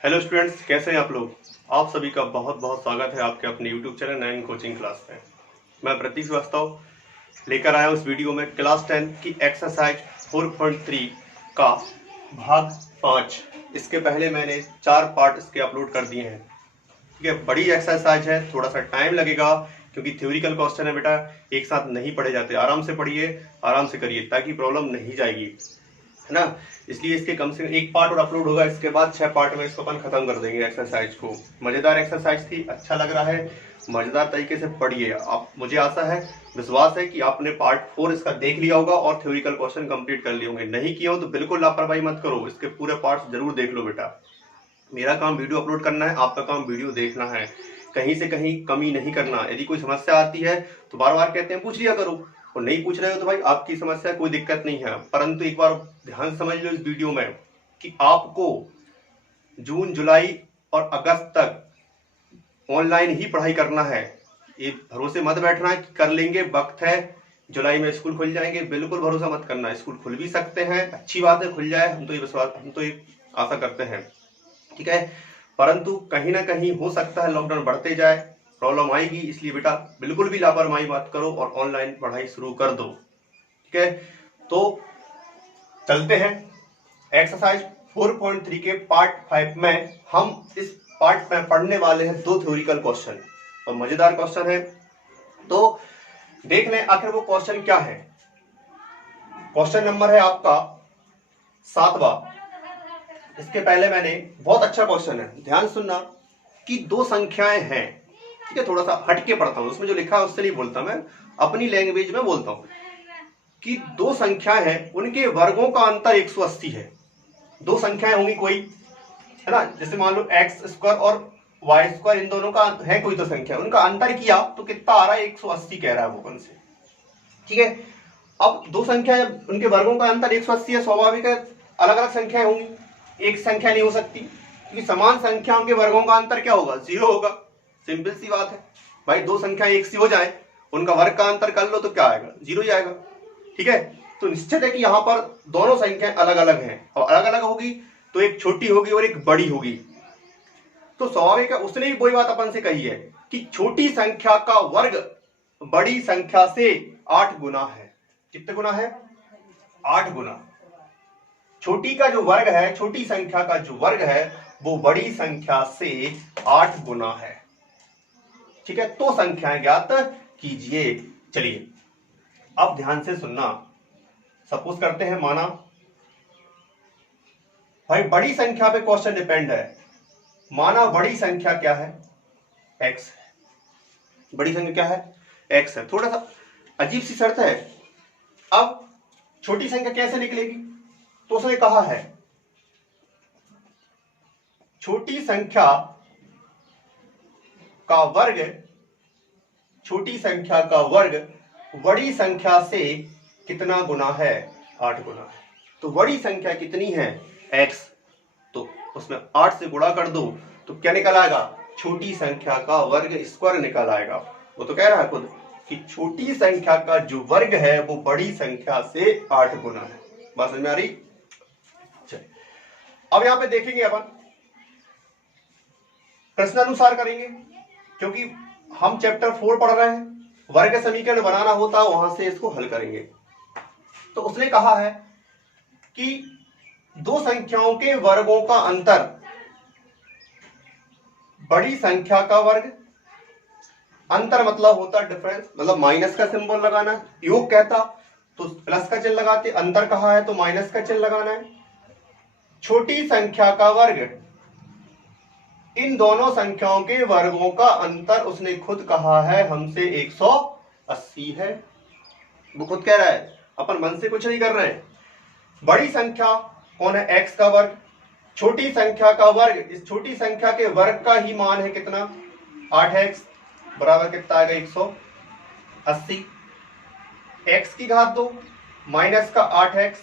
Hello students, कैसे हैं आप लोग। आप सभी का बहुत बहुत स्वागत है आपके अपने यूट्यूब चैनल नयन कोचिंग क्लास में। मैं प्रतीक श्रीवास्तव लेकर आया हूं इस वीडियो में क्लास 10 की एक्सरसाइज 4.3 का भाग 5। इसके पहले मैंने 4 पार्ट इसके अपलोड कर दिए हैं। ठीक है, बड़ी एक्सरसाइज है, थोड़ा सा टाइम लगेगा क्योंकि थ्योरिकल क्वेश्चन है बेटा, एक साथ नहीं पढ़े जाते। आराम से पढ़िए, आराम से करिए ताकि प्रॉब्लम नहीं जाएगी, है ना। इसलिए इसके कम से कम एक पार्ट और अपलोड होगा, इसके बाद 6 पार्ट में इसको अपन खत्म कर देंगे एक्सरसाइज को। मजेदार एक्सरसाइज थी, अच्छा लग रहा है, मजेदार तरीके से पढ़िए आप। मुझे आशा है, विश्वास है कि आपने पार्ट 4 इसका देख लिया होगा और थ्योरिकल क्वेश्चन कंप्लीट कर लिए होंगे। नहीं किए हो तो बिल्कुल लापरवाही मत करो, इसके पूरे पार्ट्स जरूर देख लो बेटा। मेरा काम वीडियो अपलोड करना है, आपका काम वीडियो देखना है, कहीं से कहीं कमी नहीं करना। यदि कोई समस्या आती है तो बार बार कहते हैं पूछ लिया करो, और नहीं पूछ रहे हो तो भाई आपकी समस्या, कोई दिक्कत नहीं है। परंतु एक बार ध्यान समझ लो इस वीडियो में कि आपको जून, जुलाई और अगस्त तक ऑनलाइन ही पढ़ाई करना है। ये भरोसे मत बैठना है कि कर लेंगे, वक्त है, जुलाई में स्कूल खुल जाएंगे। बिल्कुल भरोसा मत करना, स्कूल खुल भी सकते हैं, अच्छी बात है, खुल जाए, हम तो ये आशा करते हैं, ठीक है। परंतु कहीं ना कहीं हो सकता है लॉकडाउन बढ़ते जाए, प्रॉब्लम आएगी। इसलिए बेटा बिल्कुल भी लापरवाही मत करो और ऑनलाइन पढ़ाई शुरू कर दो, ठीक है। तो चलते हैं एक्सरसाइज 4.3 के पार्ट 5 में। हम इस पार्ट में पढ़ने वाले हैं 2 थ्योरिकल क्वेश्चन और मजेदार क्वेश्चन है। तो देख लें आखिर वो क्वेश्चन क्या है। क्वेश्चन नंबर है आपका 7वां। इसके पहले मैंने, बहुत अच्छा क्वेश्चन है, ध्यान सुनना, कि 2 संख्याएं हैं, ठीक है। थोड़ा सा हटके पढ़ता हूं, उसमें जो लिखा है उससे नहीं बोलता, मैं अपनी लैंग्वेज में बोलता हूं कि 2 संख्याएं हैं, उनके वर्गों का अंतर 180 है। 2 संख्याएं होंगी कोई, है ना, जैसे मान लो एक्स स्क्वायर और वाई स्क्वायर, इन दोनों का है कोई तो संख्या, उनका अंतर किया तो कितना आ रहा है, 180 कह रहा है वो से, ठीक है। अब 2 संख्याएं, उनके वर्गों का अंतर 180 है, स्वाभाविक है अलग अलग संख्याएं होंगी, एक संख्या नहीं हो सकती, क्योंकि समान संख्याओं के वर्गों का अंतर क्या होगा, 0 होगा। सिंपल सी बात है भाई, 2 संख्याएं एक सी हो जाए, उनका वर्ग का अंतर कर लो तो क्या आएगा, 0 ही आएगा, ठीक है। तो निश्चित है कि यहां पर दोनों संख्याएं अलग अलग हैं, और अलग अलग होगी तो एक छोटी होगी और एक बड़ी होगी। तो स्वाभाविक है, उसने भी वही बात अपन से कही है कि छोटी संख्या का वर्ग बड़ी संख्या से 8 गुना है। कितने गुना है, 8 गुना। छोटी का जो वर्ग है, छोटी संख्या का जो वर्ग है वो बड़ी संख्या से 8 गुना है, ठीक है। तो संख्याएं ज्ञात कीजिए। चलिए अब ध्यान से सुनना। सपोज करते हैं, माना भाई बड़ी संख्या पे क्वेश्चन डिपेंड है। माना बड़ी संख्या क्या है, x है। बड़ी संख्या क्या है, x है। थोड़ा सा अजीब सी शर्त है। अब छोटी संख्या कैसे निकलेगी, तो उसने कहा है छोटी संख्या का वर्ग, छोटी संख्या का वर्ग बड़ी संख्या से कितना गुना है, 8 गुना है। तो बड़ी संख्या कितनी है, x, तो उसमें 8 से गुणा कर दो तो क्या निकल आएगा, छोटी संख्या का वर्ग स्क्वायर निकल आएगा। वो तो कह रहा है खुद कि छोटी संख्या का जो वर्ग है वो बड़ी संख्या से 8 गुना है। बात समझ में आ रही। चलिए अब यहां पे देखेंगे अपन, प्रश्नानुसार करेंगे, क्योंकि हम चैप्टर 4 पढ़ रहे हैं, वर्ग समीकरण बनाना होता है, वहां से इसको हल करेंगे। तो उसने कहा है कि 2 संख्याओं के वर्गों का अंतर, बड़ी संख्या का वर्ग, अंतर मतलब होता डिफरेंस, मतलब माइनस का सिंबल लगाना। योग कहता तो प्लस का चिन्ह लगाते, अंतर कहा है तो माइनस का चिन्ह लगाना है। छोटी संख्या का वर्ग, इन दोनों संख्याओं के वर्गों का अंतर उसने खुद कहा है हमसे 180 है। वो खुद कह रहा है, अपन मन से कुछ नहीं कर रहे हैं। बड़ी संख्या कौन है, x का वर्ग, छोटी संख्या का वर्ग, इस छोटी संख्या के वर्ग का ही मान है कितना, 8x, बराबर कितना आएगा, 180। x की घात 2 माइनस का 8x,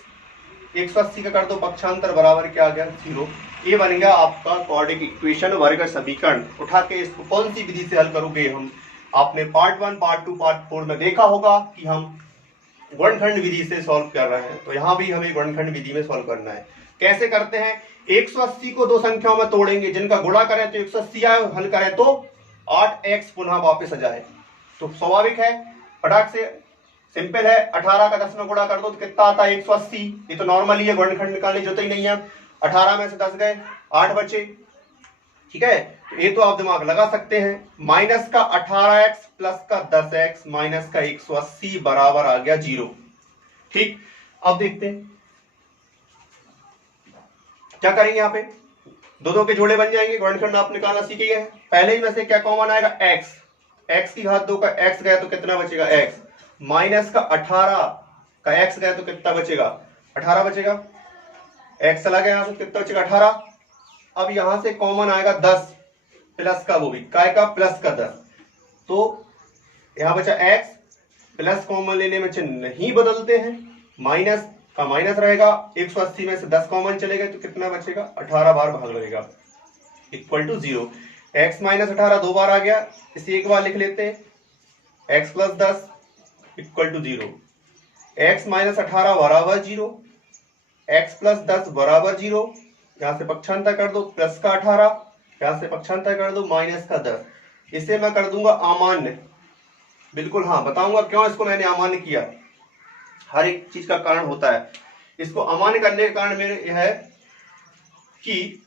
180 का कर दो पक्षांतर, बराबर क्या आ गया, 0। ये बन गया आपका क्वाड्रेटिक इक्वेशन, वर्ग समीकरण। उठा के इसको कौन सी विधि से हल करोगे, हम आपने पार्ट 1, पार्ट 2, पार्ट 4 में देखा होगा कि हम गुणनखंड विधि से सॉल्व कर रहे हैं, तो यहाँ भी हमें गुणनखंड विधि में सॉल्व करना है। कैसे करते हैं? 180 को दो संख्याओं में तोड़ेंगे, जिनका गुणा करें तो 180 आए, हल करें तो 8x पुनः वापस आ जाए। तो स्वाभाविक है, फटाक से सिंपल है, 18 का 10 में गुणा कर दो तो कितना आता है? 180। ये तो नॉर्मल ही है, गुणनखंड निकालने की जरूरत ही नहीं है। 18 में से 10 गए, 8 बचे। ठीक है, तो ये तो आप दिमाग लगा सकते हैं। माइनस का 18x प्लस का 10x माइनस का 180 बराबर आ गया 0। ठीक, अब देखते हैं क्या करेंगे। यहाँ पे दो दो के जोड़े बन जाएंगे, गुणनखंड आप निकालना सीख गए हैं। पहले ही में से क्या कॉमन आएगा? x। x की घात 2 का x गया तो कितना बचेगा? x। माइनस का 18 का x गया तो कितना बचेगा? 18 बचेगा। x चला गया, यहां से कितना बचेगा? 18। अब यहां से कॉमन आएगा 10 प्लस का, वो भी काय का प्लस का 10, तो यहां बचा x। प्लस कॉमन लेने में चिन्ह नहीं बदलते हैं, माइनस का माइनस रहेगा। 180 में से 10 कॉमन चले गए तो कितना बचेगा? 18 बार भाग बनेगा, इक्वल टू 0। x माइनस 18 दो बार आ गया, इसे एक बार लिख लेते हैं, x plus 10 equal to 0। x minus 18 बराबर 0, x प्लस 10 बराबर 0। यहां से पक्षांतर कर दो, प्लस का 18, यहां से पक्षांतर कर दो, माइनस का 10। इसे मैं कर दूंगा अमान्य। बिल्कुल, हाँ, बताऊंगा क्यों इसको मैंने अमान्य किया। हर एक चीज का कारण होता है। इसको अमान्य करने का कारण मेरे यह है कि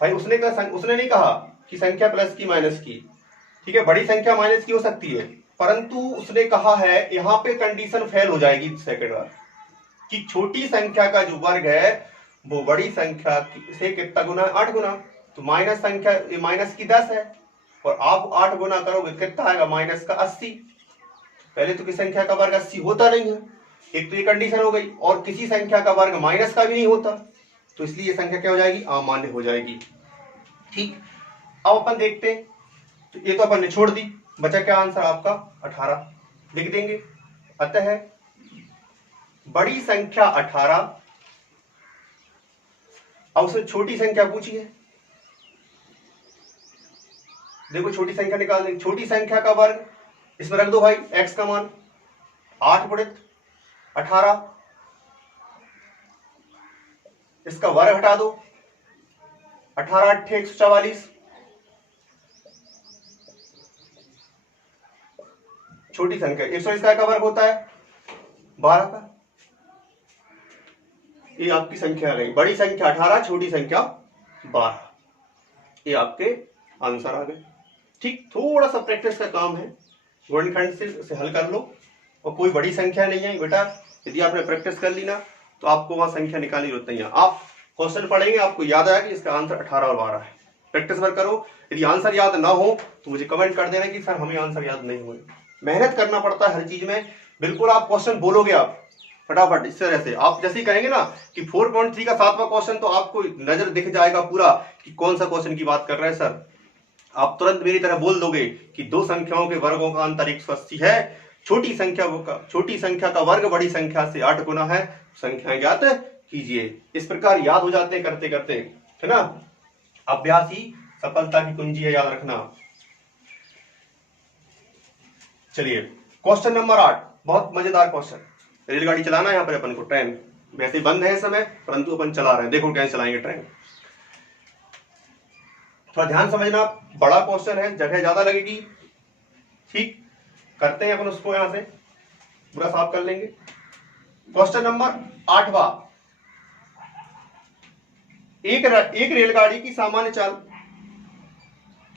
भाई उसने नहीं कहा कि संख्या प्लस की माइनस की। ठीक है, बड़ी संख्या माइनस की हो सकती है, परंतु उसने कहा है यहाँ पे कंडीशन फेल हो जाएगी सेकंड बार, कि छोटी संख्या का जो वर्ग है वो बड़ी संख्या से कितना गुना है? 8 गुना। तो माइनस संख्या, ये माइनस की 10 है, और आप 8 गुना करोगे कितना आएगा? माइनस का 80। पहले तो किसी संख्या का वर्ग 80 होता नहीं है, एक तो ये कंडीशन हो गई, और किसी संख्या का वर्ग माइनस का भी नहीं होता, तो इसलिए ये संख्या क्या हो जाएगी? अमान्य हो जाएगी। ठीक, अब अपन देखते हैं, तो ये तो अपन ने छोड़ दी, बचा क्या आंसर आपका? 18 लिख देंगे। अतः बड़ी संख्या 18। अब उसने छोटी संख्या पूछी है, देखो छोटी संख्या निकाल देंगे। छोटी संख्या का वर्ग इसमें रख दो भाई, x का मान 8 गुणित 18, इसका वर्ग हटा दो, 18 8 144। छोटी संख्या 100, इसका वर्ग होता है 12 का। ये आपकी संख्या आ गई, बड़ी संख्या 18, छोटी संख्या 12। ये आपके आंसर आ गए। ठीक, थोड़ा सा प्रैक्टिस का काम है, गुणनखंड से हल कर लो, और कोई बड़ी संख्या नहीं है बेटा। यदि आपने प्रैक्टिस कर ली ना तो आपको वहां संख्या निकालने की जरूरत नहीं है। आप क्वेश्चन पढ़ेंगे, आपको याद आएगा कि इसका आंसर 18 और 12 है। प्रैक्टिस पर करो। यदि आंसर याद ना हो तो मुझे कमेंट कर देना कि सर हमें आंसर याद नहीं हुए। मेहनत करना पड़ता है हर चीज में। बिल्कुल, आप क्वेश्चन बोलोगे आप फटाफट इस तरह से, आप जैसे ही कहेंगे ना कि 4.3 का 7वां क्वेश्चन, तो आपको नजर दिख जाएगा पूरा कि कौन सा क्वेश्चन की बात कर रहे हैं सर। आप तुरंत मेरी तरह बोल दोगे कि दो संख्याओं के वर्गों का अंतर 180 है, छोटी संख्या का वर्ग बड़ी संख्या से 8 गुना है, संख्या ज्ञात कीजिए। इस प्रकार याद हो जाते हैं करते करते, है ना। अभ्यास ही सफलता की कुंजी है, याद रखना। चलिए क्वेश्चन नंबर 8, बहुत मजेदार क्वेश्चन। रेलगाड़ी चलाना है यहाँ पर अपन को, ट्रेन वैसे बंद है इस समय, परंतु अपन चला रहे हैं। देखो कैसे चलाएंगे ट्रेन, थोड़ा ध्यान समझना। बड़ा क्वेश्चन है, जगह ज्यादा लगेगी। ठीक, करते हैं अपन उसको, यहां से पूरा साफ कर लेंगे। क्वेश्चन नंबर 8वां, एक रेलगाड़ी की सामान्य चाल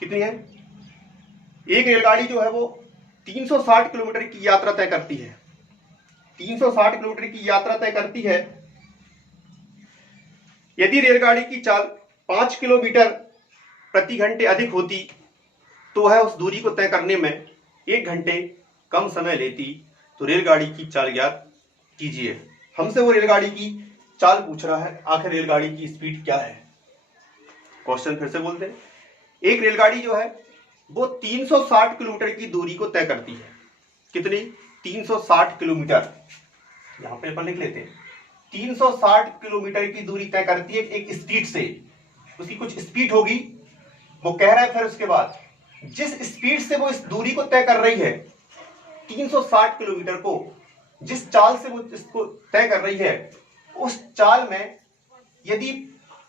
कितनी है? एक रेलगाड़ी जो है वो 360 किलोमीटर की यात्रा तय करती है। 360 किलोमीटर की यात्रा तय करती है। यदि रेलगाड़ी की चाल 5 किलोमीटर प्रति घंटे अधिक होती तो वह उस दूरी को तय करने में 1 घंटे कम समय लेती। तो रेलगाड़ी की चाल ज्ञात कीजिए। हमसे वो रेलगाड़ी की चाल पूछ रहा है, आखिर रेलगाड़ी की स्पीड क्या है। क्वेश्चन फिर से बोलते हैं, एक रेलगाड़ी जो है वो 360 किलोमीटर की दूरी को तय करती है। कितनी? 360 किलोमीटर। यहां पे अपन लिख लेते हैं, 360 किलोमीटर की दूरी तय करती है एक स्पीड से। उसकी कुछ स्पीड होगी, वो कह रहा है फिर उसके बाद जिस स्पीड से वो इस दूरी को तय कर रही है 360 किलोमीटर को, जिस चाल से वो इसको तय कर रही है, उस चाल में यदि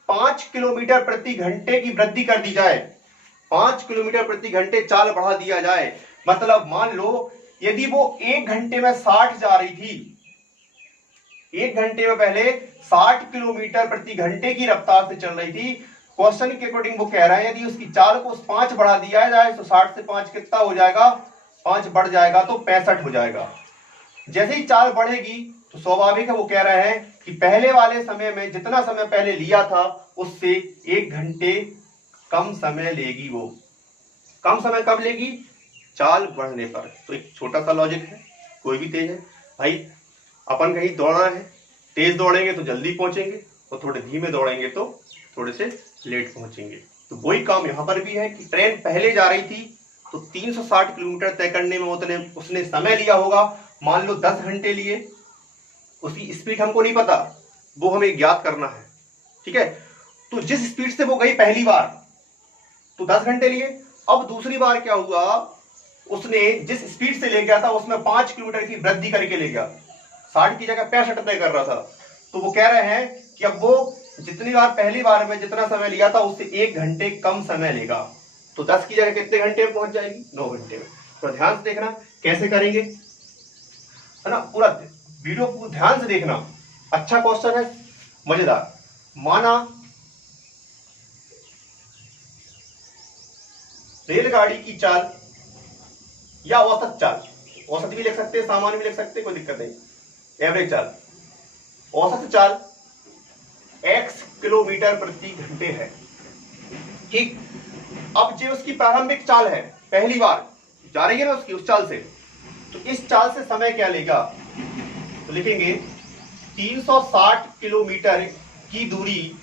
5 किलोमीटर प्रति घंटे की वृद्धि कर दी जाए, 5 किलोमीटर प्रति घंटे चाल बढ़ा दिया जाए, मतलब मान लो यदि वो 1 घंटे में 60 जा रही थी, 1 घंटे में पहले 60 किलोमीटर प्रति घंटे की रफ्तार से चल रही थी, क्वेश्चन के अकॉर्डिंग वो कह रहा है यदि उसकी चाल को 5 बढ़ा दिया जाए तो 60 से 5 कितना हो जाएगा, 5 बढ़ जाएगा तो 65 हो जाएगा। जैसे ही चाल बढ़ेगी तो स्वाभाविक है वो कह रहे हैं कि पहले वाले समय में जितना समय पहले लिया था उससे 1 घंटे कम समय लेगी। वो कम समय कब लेगी, चाल बढ़ने पर। तो एक छोटा सा लॉजिक है, कोई भी तेज है भाई, अपन कहीं दौड़ना है, तेज दौड़ेंगे तो जल्दी पहुंचेंगे और थोड़े धीमे दौड़ेंगे तो थोड़े से लेट पहुंचेंगे। तो वही काम यहां पर भी है कि ट्रेन पहले जा रही थी तो 360 किलोमीटर तय करने में उसने समय लिया होगा, मान लो 10 घंटे लिए, उसकी स्पीड हमको नहीं पता, वो हमें ज्ञात करना है, ठीक है। तो जिस स्पीड से वो गई पहली बार तो 10 घंटे लिए, अब दूसरी बार क्या हुआ, उसने जिस स्पीड से ले गया था उसमें 5 किलोमीटर की वृद्धि करके ले गया, 60 की जगह 65 तय कर रहा था। तो वो कह रहे हैं कि अब वो जितनी बार पहली बार में जितना समय लिया था उससे 1 घंटे कम समय लेगा, तो 10 की जगह कितने घंटे में पहुंच जाएगी, 9 घंटे में। तो ध्यान से देखना कैसे करेंगे, है ना, पूरा वीडियो को ध्यान से देखना, अच्छा क्वेश्चन है, मजेदार। माना रेलगाड़ी की चाल या औसत चाल, औसत भी लिख सकते हैं, सामान्य भी लिख सकते हैं, कोई दिक्कत नहीं, एवरेज चाल, औसत चाल x किलोमीटर प्रति घंटे है, ठीक। अब जो उसकी प्रारंभिक चाल है, पहली बार जा रही है ना उसकी, उस चाल से, तो इस चाल से समय क्या लेगा, तो लिखेंगे 360 किलोमीटर की दूरी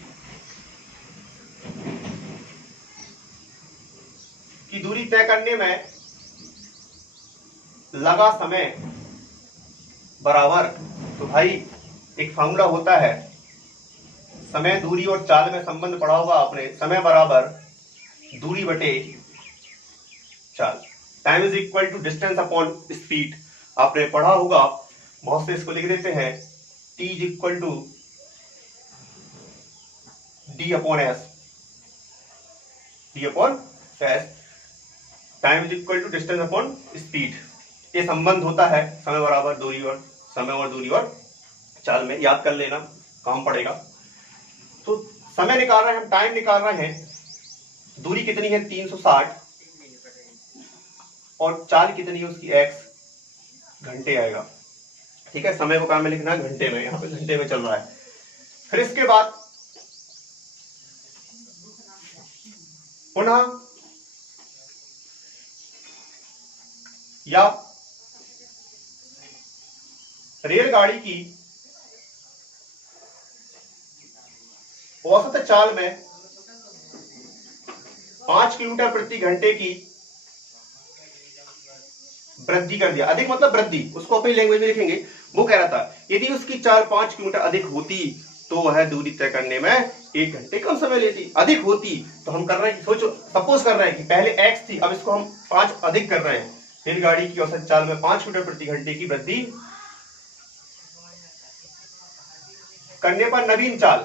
तय करने में लगा समय बराबर, तो भाई एक फॉर्मूला होता है, समय दूरी और चाल में संबंध पढ़ा होगा आपने, समय बराबर दूरी बटे चाल, time is equal to distance upon speed, आपने पढ़ा होगा, बहुत से इसको लिख देते हैं t is equal to D upon S, time is equal to distance upon speed, ये संबंध होता है समय बराबर दूरी और दूरी और चाल में, याद कर लेना, काम पड़ेगा। तो समय निकाल रहे हैं हम, टाइम निकाल रहे हैं, दूरी कितनी है 360 और चाल कितनी है उसकी x, घंटे आएगा, ठीक है। समय को काम में लिखना है घंटे में, यहाँ पे घंटे में चल रहा है। फिर इसके बाद पुनः या रेलगाड़ी की औसत चाल में 5 किलोमीटर प्रति घंटे की वृद्धि कर दिया, अधिक मतलब वृद्धि, उसको अपनी लैंग्वेज में लिखेंगे। वो कह रहा था यदि उसकी चाल 5 किलोमीटर अधिक होती तो वह दूरी तय करने में 1 घंटे कम समय लेती, अधिक होती तो हम कर रहे हैं, सोचो सपोज कर रहे हैं कि पहले x थी, अब इसको हम 5 अधिक कर रहे हैं, रेलगाड़ी की औसत चाल में 5 किलोमीटर प्रति घंटे की वृद्धि करने पर नवीन चाल,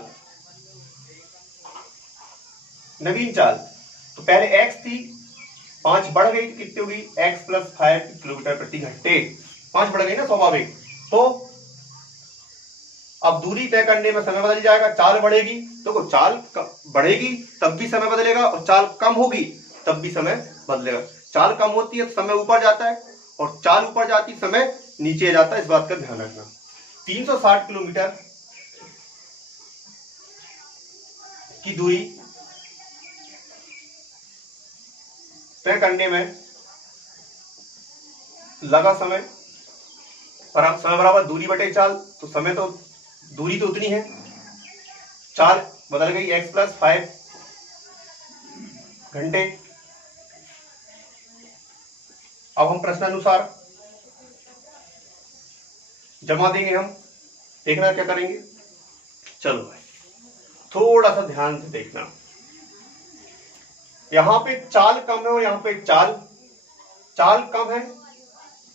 तो पहले x थी, 5 बढ़ गई, कितनी होगी x प्लस 5 किलोमीटर प्रति घंटे, 5 बढ़ गई ना स्वाभाविक। तो अब दूरी तय करने में समय बदल जाएगा, चाल बढ़ेगी, तो चाल बढ़ेगी तब भी समय बदलेगा और चाल कम होगी तब भी समय बदलेगा। चाल कम होती है तो समय ऊपर जाता है और चाल ऊपर जाती समय नीचे जाता है, इस बात का ध्यान रखना। 360 किलोमीटर की दूरी तय करने में लगा समय बराबर दूरी बटे चाल, तो समय तो दूरी तो उतनी है, चाल बदल गई x प्लस 5 घंटे। अब हम प्रश्नानुसार जमा देंगे, हम देखना क्या करेंगे, चलो भाई थोड़ा सा ध्यान से देखना, यहां पे चाल कम है और यहां पे चाल कम है,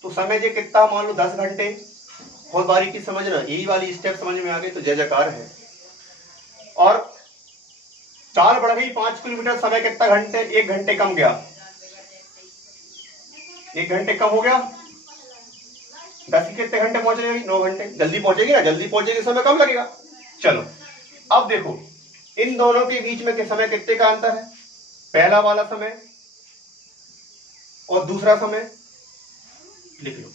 तो समय जो कितना मान लो 10 घंटे, बहुत बारीकी समझना, यही वाली स्टेप समझ में आ गई तो जय जयकार है। और चाल बढ़ गई 5 किलोमीटर, समय कितना घंटे, 1 घंटे कम गया, 1 घंटे कम हो गया। 10 की कितने घंटे पहुंचेगी, 9 घंटे। जल्दी पहुंचेगी ना, जल्दी पहुंचेगी, समय कम लगेगा। चलो अब देखो इन दोनों के बीच में के समय कितने का अंतर है, पहला वाला समय और दूसरा समय लिख लो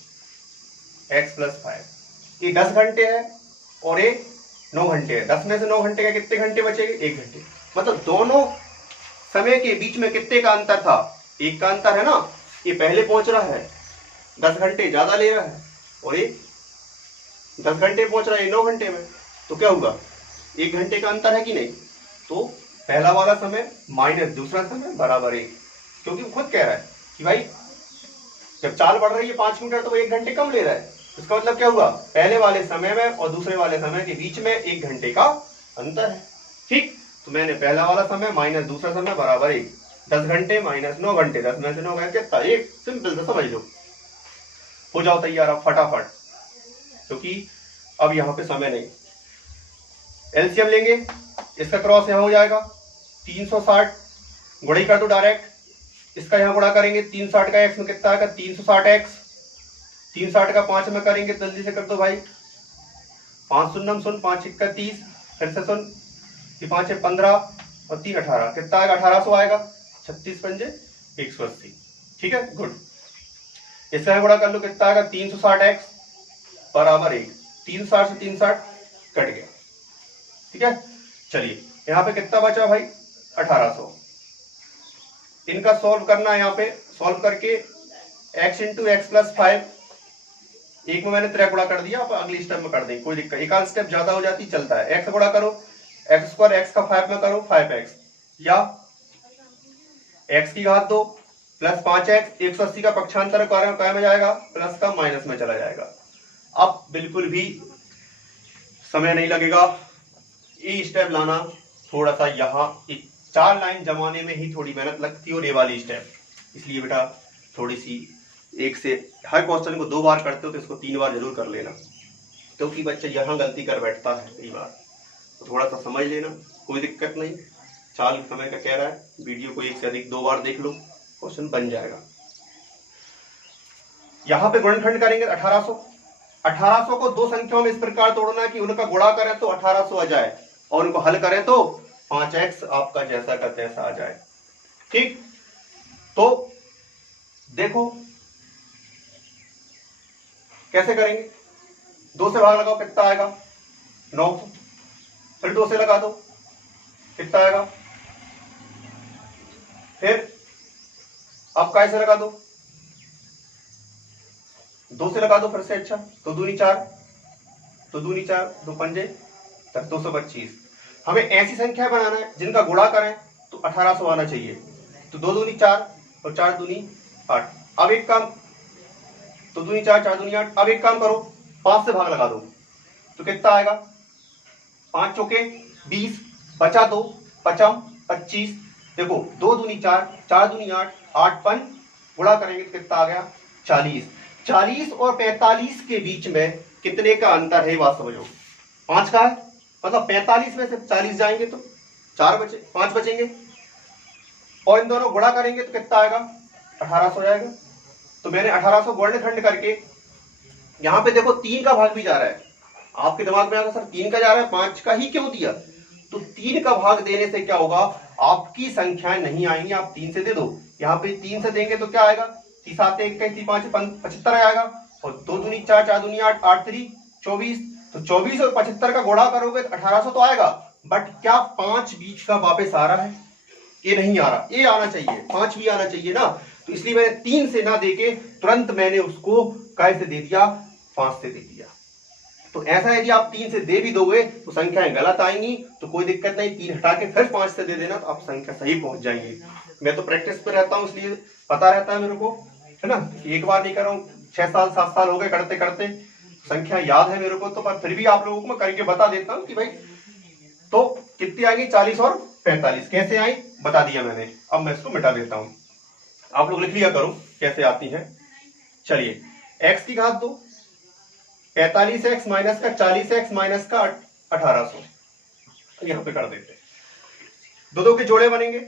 x + 5। ये 10 घंटे है और ये 9 घंटे है। 10 में से 9 घंटे का कितने घंटे बचेंगे, 1 घंटे। मतलब दोनों समय के बीच में कितने का अंतर था, 1 का अंतर है ना। ये पहले पहुंच रहा है, 10 घंटे ज्यादा ले रहा है, और ये 10 घंटे पहुंच रहा है 9 घंटे में, तो क्या होगा, 1 घंटे का अंतर है कि नहीं। तो पहला वाला समय माइनस दूसरा समय बराबर 1, क्योंकि वो खुद कह रहा है कि भाई जब चाल बढ़ रही है 5 किलोमीटर तो वो 1 घंटे कम ले रहा है। इसका मतलब क्या हुआ, पहले वाले समय में और दूसरे वाले समय के बीच में 1 घंटे का अंतर है। ठीक, तो मैंने पहला वाला समय माइनस दूसरा समय बराबर 1, 10 घंटे माइनस 9 घंटे, 10 में से 9 घंटे कितना, 1। सिंपल से समझ लो, हो जाओ तैयार अब फटाफट, क्योंकि अब यहाँ पे समय नहीं। एलसीएम लेंगे, इसका क्रॉस यहाँ हो जाएगा 360, गुणा कर दो डायरेक्ट, इसका यहाँ गुणा करेंगे 360 का x में कितना आएगा, 360x। 360 का 5 में करेंगे, जल्दी से कर दो भाई, 5 शून्य सुन, 5 1 30, फिर से सुन, 5 है 15 और 3 18, कितना आएगा, 1800 आएगा। 36 पंजे 180, ठीक है, गुड। इसका गुणा कर लो, कितना आएगा, 360x बराबर 1। 360 से 360 कट गया, ठीक है। चलिए यहाँ पे कितना बचा भाई, 1800। इनका सॉल्व करना है, यहाँ पे सॉल्व करके x × x + 5, एक में मैंने 3 गुणा कर दिया, अब अगली स्टेप में कर देंगे, कोई दिक्कत, एक आध स्टेप ज्यादा हो जाती चलता है। x गुणा करो, x² x का 5 में करो 5x, या x की घात 2 + 5x, 180 का पक्षांतर क्या में जाएगा, प्लस का माइनस में चला जाएगा। अब बिल्कुल भी समय नहीं लगेगा, ये स्टेप लाना थोड़ा सा, यहाँ 4 लाइन जमाने में ही थोड़ी मेहनत लगती है, और ये वाली स्टेप, इसलिए बेटा थोड़ी सी, एक से हर क्वेश्चन को 2 बार करते हो तो इसको 3 बार जरूर कर लेना, क्योंकि बच्चा यहाँ गलती कर बैठता है कई बार, तो थोड़ा सा समझ लेना, कोई दिक्कत नहीं। चाल समय का कह रहा है, वीडियो को 1 से अधिक 2 बार देख लो, क्वेश्चन बन जाएगा। यहाँ पे गुणनखंड करेंगे 1800 को 2 संख्याओं में इस प्रकार तोड़ना कि उनका गुणा करें तो 1800 आ जाए, और उनको हल करें तो 5x आपका जैसा का तैसा आ जाए। ठीक, तो देखो कैसे करेंगे, 2 से भाग लगाओ, कितना आएगा, 900, फिर 2 से लगा दो, कितना आएगा, फिर अब कैसे लगा दो, 2 से लगा दो फिर से, अच्छा, तो 2 × 4, तो 2 × 4, 2 पंजे 225। हमें ऐसी संख्या बनाना है जिनका गुणा करें तो 1800 आना चाहिए, तो 2 दूनी 4 और 4 दूनी 8। अब एक काम, तो 2 × 4, 4 दूनी 8। अब एक काम करो, 5 से भाग लगा दो, तो कितना आएगा, 5 चौके 20, बचा 2, 55 25। देखो 2 दूनी 4, 4 दूनी 8, 8 5, गुणा करेंगे तो कितना आ गया, 40। 40 और 45 के बीच में कितने का अंतर है, बात समझो, 5 का है, मतलब 45 में से 40 जाएंगे तो 5 बचेंगे, और इन दोनों गुणा करेंगे तो कितना आएगा, 1800 जाएगा। तो मैंने 1800 गुणनखंड करके, यहाँ पे देखो 3 का भाग भी जा रहा है, आपके दिमाग में आएगा सर 3 का जा रहा है, 5 का ही क्यों दिया, तो 3 का भाग देने से क्या होगा, आपकी संख्याएं नहीं आएंगी, आप 3 से दे दो, यहाँ पे 3 से देंगे तो क्या आएगा, 3 7 21 5 75 आएगा, और 2 दूनी 4, 4 दूनी 8, 8 3 24, तो 24 और 75 का गुणा करोगे तो 1800 तो आएगा, बट क्या 5 बीच का वापस आ रहा है, ये नहीं आ रहा, ये आना चाहिए, 5 भी आना चाहिए ना, तो इसलिए मैंने 3 से ना देके तुरंत मैंने उसको कैसे दे दिया, 5 से दे दिया। तो ऐसा यदि आप 3 से दे भी दोगे तो संख्याएं गलत आएंगी, तो कोई दिक्कत नहीं, 3 हटा के फिर 5 से दे देना, तो आप संख्या सही पहुंच जाएंगी। मैं तो प्रैक्टिस पे रहता हूं, इसलिए पता रहता है मेरे को, है ना, एक बार नहीं कर रहा हूँ, 6 साल 7 साल हो गए करते करते, संख्या याद है मेरे को, तो पर फिर भी आप लोगों को मैं करके बता देता हूँ कि भाई तो कितनी आएगी, 40 और 45 कैसे आई बता दिया मैंने। अब मैं इसको मिटा देता हूँ, आप लोग लिख लिया करो कैसे आती है। चलिए x की घात 2 45x माइनस का 40x माइनस का 1800 यहां पे कर देते हैं। दो के जोड़े बनेंगे,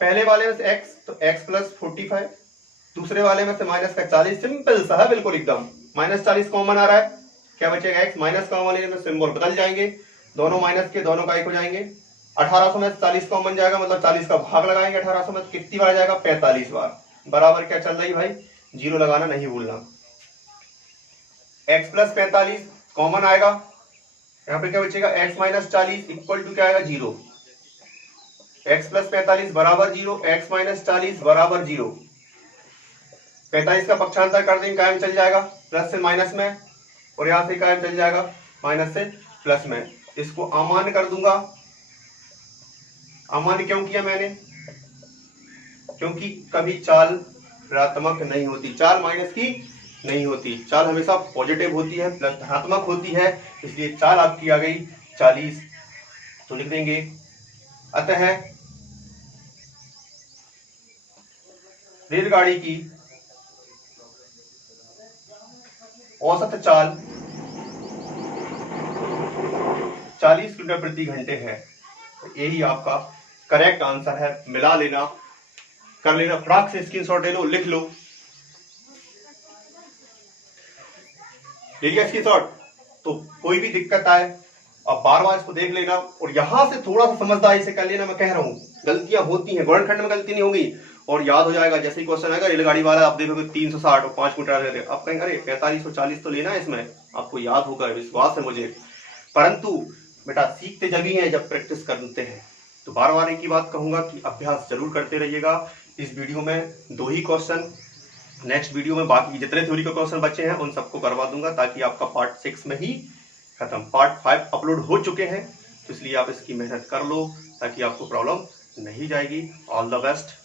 पहले वाले में से x तो x प्लस 45, दूसरे वाले में से माइनस का 40। सिंपल सा है बिल्कुल एकदम। माइनस 40 कॉमन आ रहा है, क्या बचेगा x माइनस कॉमन लेने में सिंबल बदल जाएंगे, दोनों माइनस के दोनों का एक हो जाएंगे। 1800 में 40 कॉमन जाएगा, मतलब 40 का भाग लगाएंगे 1800 में, कितनी बार जाएगा 45 बार। बराबर क्या चल रही भाई, जीरो लगाना नहीं भूलना। x प्लस 45 कॉमन आएगा, यहाँ पे क्या बचेगा x माइनस 40 इक्वल टू क्या आएगा 0। x प्लस 45 बराबर 0, x माइनस 40 बराबर 0। 45 का पक्षांतर कर देंगे, कायम चल जाएगा प्लस से माइनस में, और यहां से कायम चल जाएगा माइनस से प्लस में। इसको अमान्य कर दूंगा। अमान्य क्यों किया मैंने, क्योंकि कभी चाल ऋणात्मक नहीं होती, चाल माइनस की नहीं होती, चाल हमेशा पॉजिटिव होती है, प्लस धनात्मक होती है, इसलिए चाल आपकी आ गई 40। तो लिख देंगे अतः रेलगाड़ी की औसत चाल 40 किलोमीटर प्रति घंटे है। तो यही आपका करेक्ट आंसर है। मिला लेना, कर लेना, फटाक से स्क्रीनशॉट ले लो, लिख लो, ले लिया स्क्रीनशॉट। तो कोई भी दिक्कत आए अब बार बार इसको देख लेना, और यहां से थोड़ा सा समझदारी से कर लेना। मैं कह रहा हूं गलतियां होती हैं, गुणनखंड में गलती नहीं होगी, और याद हो जाएगा। जैसे ही क्वेश्चन आएगा रेलगाड़ी वाला, आप देखोगे 360 और 5 मीटर, आप कहेंगे अरे 4540 तो लेना है इसमें, आपको याद होगा, विश्वास है मुझे। परंतु बेटा सीखते जब ही हैं जब प्रैक्टिस करते हैं। तो बार बार एक ही बात कहूंगा कि अभ्यास जरूर करते रहिएगा। इस वीडियो में 2 ही क्वेश्चन, नेक्स्ट वीडियो में बाकी जितने थ्योरी के क्वेश्चन बचे हैं उन सबको करवा दूंगा, ताकि आपका पार्ट 6 में ही खत्म। पार्ट 5 अपलोड हो चुके हैं, तो इसलिए आप इसकी मेहनत कर लो, ताकि आपको प्रॉब्लम नहीं जाएगी। All the best.